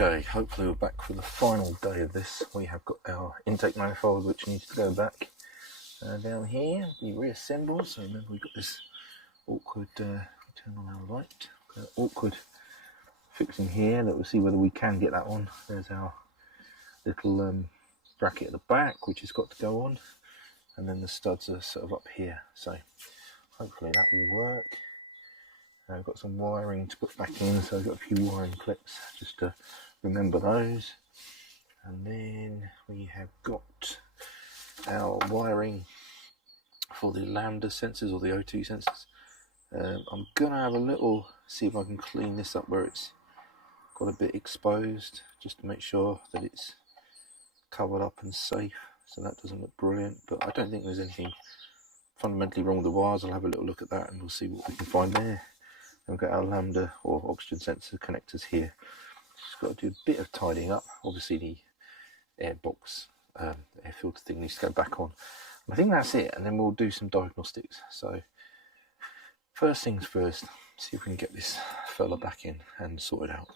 Okay, hopefully we're back for the final day of this. We have got our intake manifold which needs to go back down here, be reassembled. So remember we've got this awkward, turn on our light, awkward fixing here that we'll see whether we can get that on. There's our little bracket at the back which has got to go on, and then the studs are sort of up here, so hopefully that will work. I've got some wiring to put back in, so I've got a few wiring clips just to remember those. And then we have got our wiring for the lambda sensors or the O2 sensors. I'm going to have a little, see if I can clean this up where it's got a bit exposed, just to make sure that it's covered up and safe, so that doesn't look brilliant. But I don't think there's anything fundamentally wrong with the wires. I'll have a little look at that and we'll see what we can find there. And we've got our lambda or oxygen sensor connectors here. Just got to do a bit of tidying up. Obviously the air box, air filter thing needs to go back on. I think that's it, and then we'll do some diagnostics. So first things first, see if we can get this fella back in and sort it out.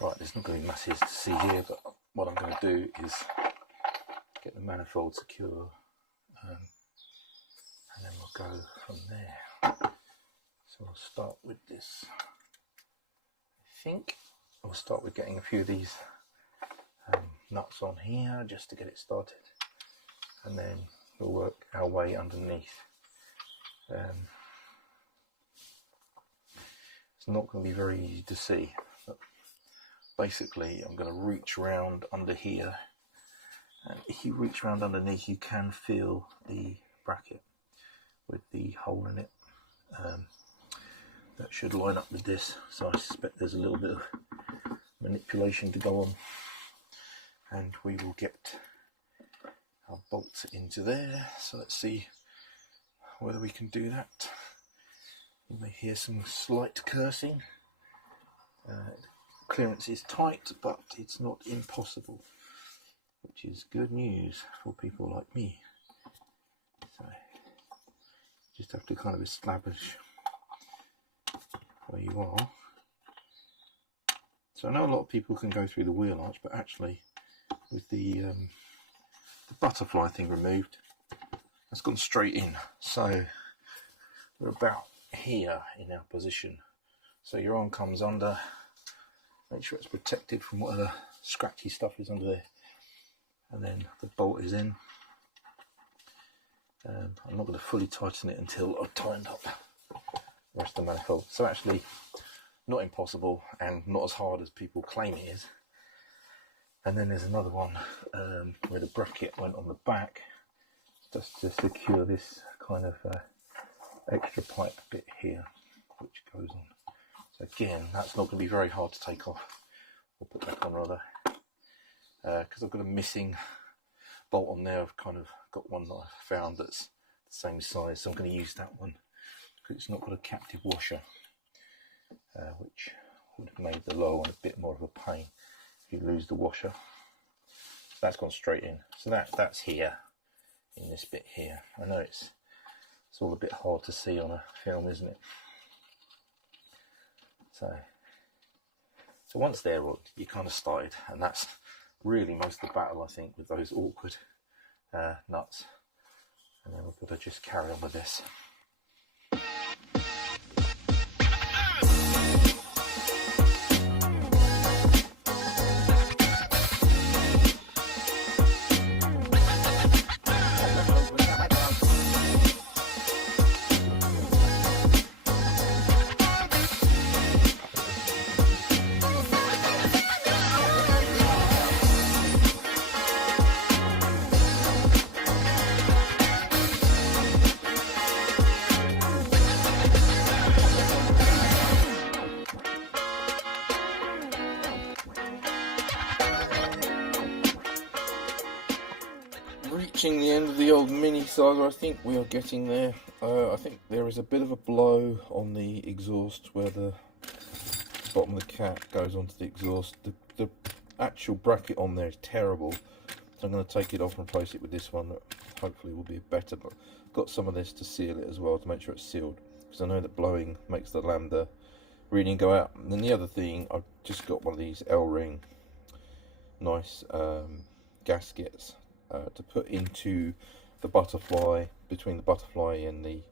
Right, there's not going to be masses to see here, but what I'm going to do is get the manifold secure, and then we'll go from there. So we'll start with this. I think we'll start with getting a few of these nuts on here just to get it started, and then we'll work our way underneath. It's not going to be very easy to see. Basically, I'm going to reach around under here, and if you reach around underneath you can feel the bracket with the hole in it. That should line up with this, so I suspect there's a little bit of manipulation to go on, and we will get our bolts into there. So let's see whether we can do that. You may hear some slight cursing. Clearance is tight, but it's not impossible, which is good news for people like me. So just have to kind of establish where you are. So I know a lot of people can go through the wheel arch, but actually with the butterfly thing removed, that's gone straight in. So we're about here in our position. So your arm comes under. Make sure it's protected from whatever scratchy stuff is under there, and then the bolt is in. I'm not going to fully tighten it until I've tightened up the rest of the manifold. So actually not impossible and not as hard as people claim it is. And then there's another one where the bracket went on the back, just to secure this kind of extra pipe bit here which goes on. So again, that's not going to be very hard to take off, or put back on rather, because I've got a missing bolt on there. I've kind of got one that I found that's the same size, so I'm going to use that one because it's not got a captive washer, which would have made the lower one a bit more of a pain if you lose the washer. So that's gone straight in. So that's here in this bit here. I know it's all a bit hard to see on a film, isn't it? So once they're on, you kind of started, and that's really most of the battle, I think, with those awkward nuts. And then we've got to just carry on with this. Reaching the end of the old mini saga, I think we are getting there. I think there is a bit of a blow on the exhaust where the bottom of the cap goes onto the exhaust. The actual bracket on there is terrible, I'm going to take it off and replace it with this one that hopefully will be better, but I've got some of this to seal it as well to make sure it's sealed, because I know that blowing makes the lambda reading go out. And then the other thing, I've just got one of these L-ring nice gaskets to put into the butterfly, between the butterfly and the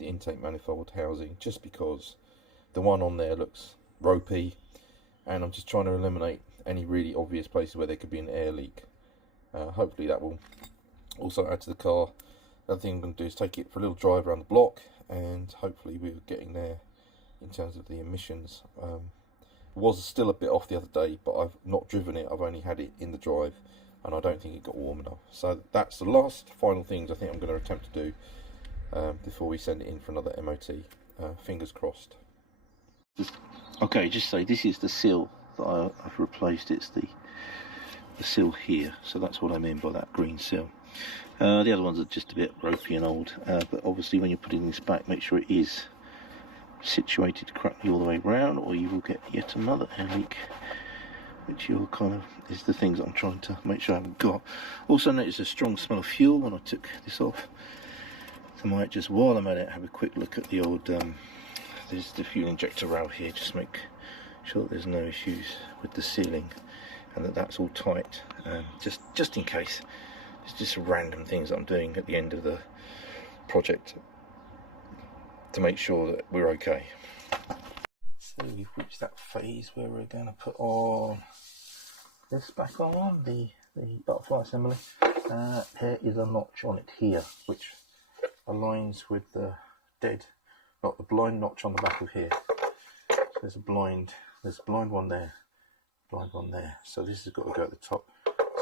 intake manifold housing, just because the one on there looks ropey, and I'm just trying to eliminate any really obvious places where there could be an air leak. Hopefully that will also add to the car. Another thing I'm going to do is take it for a little drive around the block, and hopefully we're getting there in terms of the emissions. Was still a bit off the other day, but I've not driven it. I've only had it in the drive, and I don't think it got warm enough. So that's the last final things I think I'm going to attempt to do before we send it in for another MOT. Fingers crossed. Okay, just say this is the sill that I've replaced. It's the sill here, so that's what I mean by that green sill. The other ones are just a bit ropey and old, but obviously when you're putting this back, make sure it is situated correctly all the way round, or you will get yet another air leak, which you're kind of is the things that I'm trying to make sure I haven't got. Also noticed a strong smell of fuel when I took this off, so I might just, while I'm at it, have a quick look at the old there's the fuel injector rail here, just make sure that there's no issues with the sealing and that that's all tight, just in case. It's just random things that I'm doing at the end of the project to make sure that we're okay. So we've reached that phase where we're going to put on this back on, the butterfly assembly. There is a notch on it here which aligns with the not the blind notch on the back of here. So there's a blind one there, blind one there. So this has got to go at the top.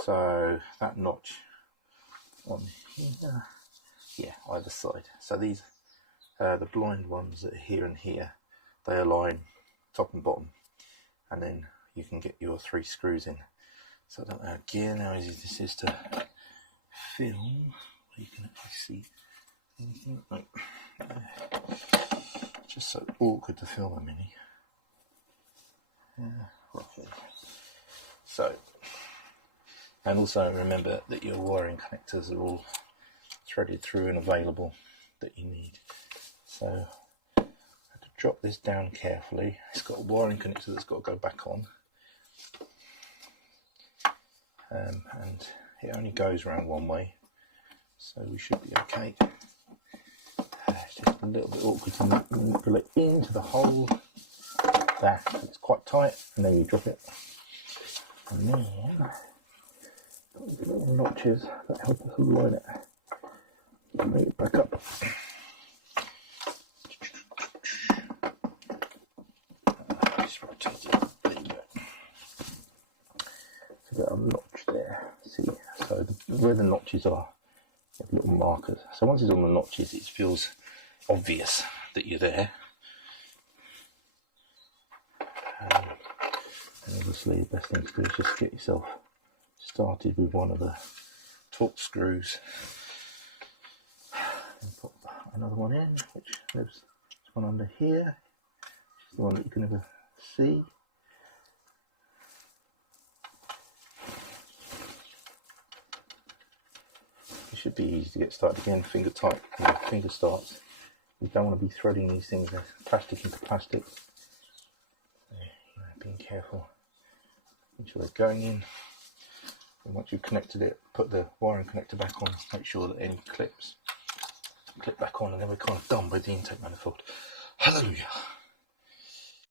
So that notch on here, yeah, either side. So these, the blind ones that are here and here, they align top and bottom, and then you can get your 3 screws in. So I don't know again how easy this is to film, where you can actually see anything. Like, just so awkward to film a Mini. Roughly. So, and also remember that your wiring connectors are all threaded through and available that you need. So I have to drop this down carefully. It's got a wiring connector that's got to go back on, and it only goes around one way, so we should be okay. It's just a little bit awkward to manipulate into the hole there. It's quite tight, and then you drop it, and then the little notches that help us align it. Bring it back up. Just rotate it a little bit. So we've got a notch there. See, so where the notches are, little markers. So once it's on the notches, it feels obvious that you're there. And obviously the best thing to do is just get yourself started with one of the torque screws and put another one in, which there's one under here, which is the one that you can never see. It should be easy to get started. Again, finger tight when your finger starts. You don't want to be threading these things, they're plastic into plastic. Being careful, make sure they're going in. And once you've connected it, put the wiring connector back on, make sure that any clips clip back on, and then we're kind of done with the intake manifold. Hallelujah.